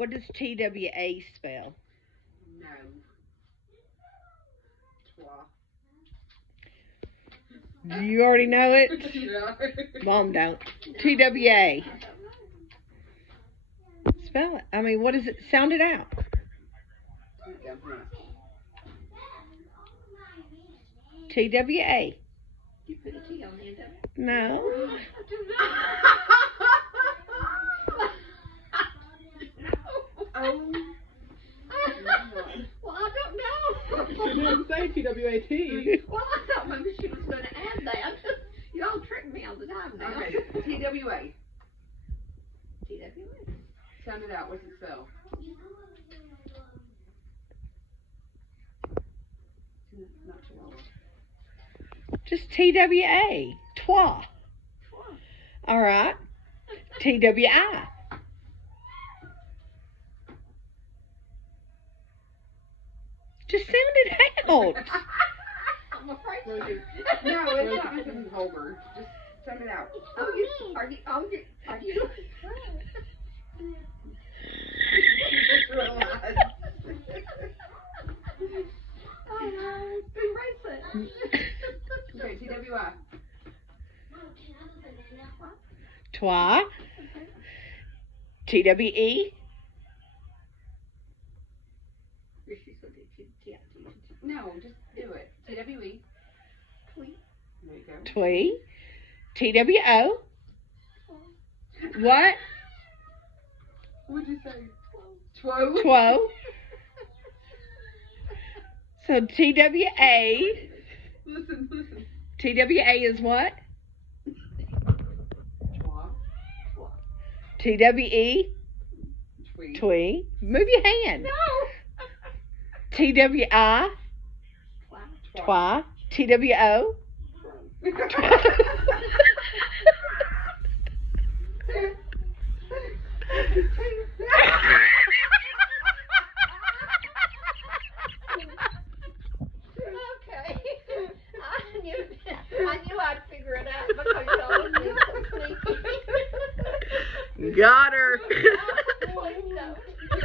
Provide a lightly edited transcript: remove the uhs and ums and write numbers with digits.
What does TWA spell? No. Do you already know it? Yeah. Mom don't. TWA. Spell it. I mean, what is it? Sound it out. TWA. You put a T on the end of it? No. Well, I don't know. She didn't say TWAT. Well, I thought maybe she was going to add that. Y'all trick me all the time now. Okay, TWA. TWA. Sound it out. What's it spell? Not Chihuahua. Just TWA. Twa. All right. TWI. Just sound it out. I'm afraid to. No, it's not Mrs. Holger. Just sound it out. Are you? Just realized. Erase it. Okay, TWI. Twa. TWE. No, just do it. TWE. Tweet. There you go. Twee. TWO. What? What'd you say? Two. Two. So TWA. Listen. TWA is what? Twa. TWE. Twee. Twee. Move your hand. No. TWI. Twa. TWO. Okay. I knew I'd figure it out because y'all was being so sneaky. Got her.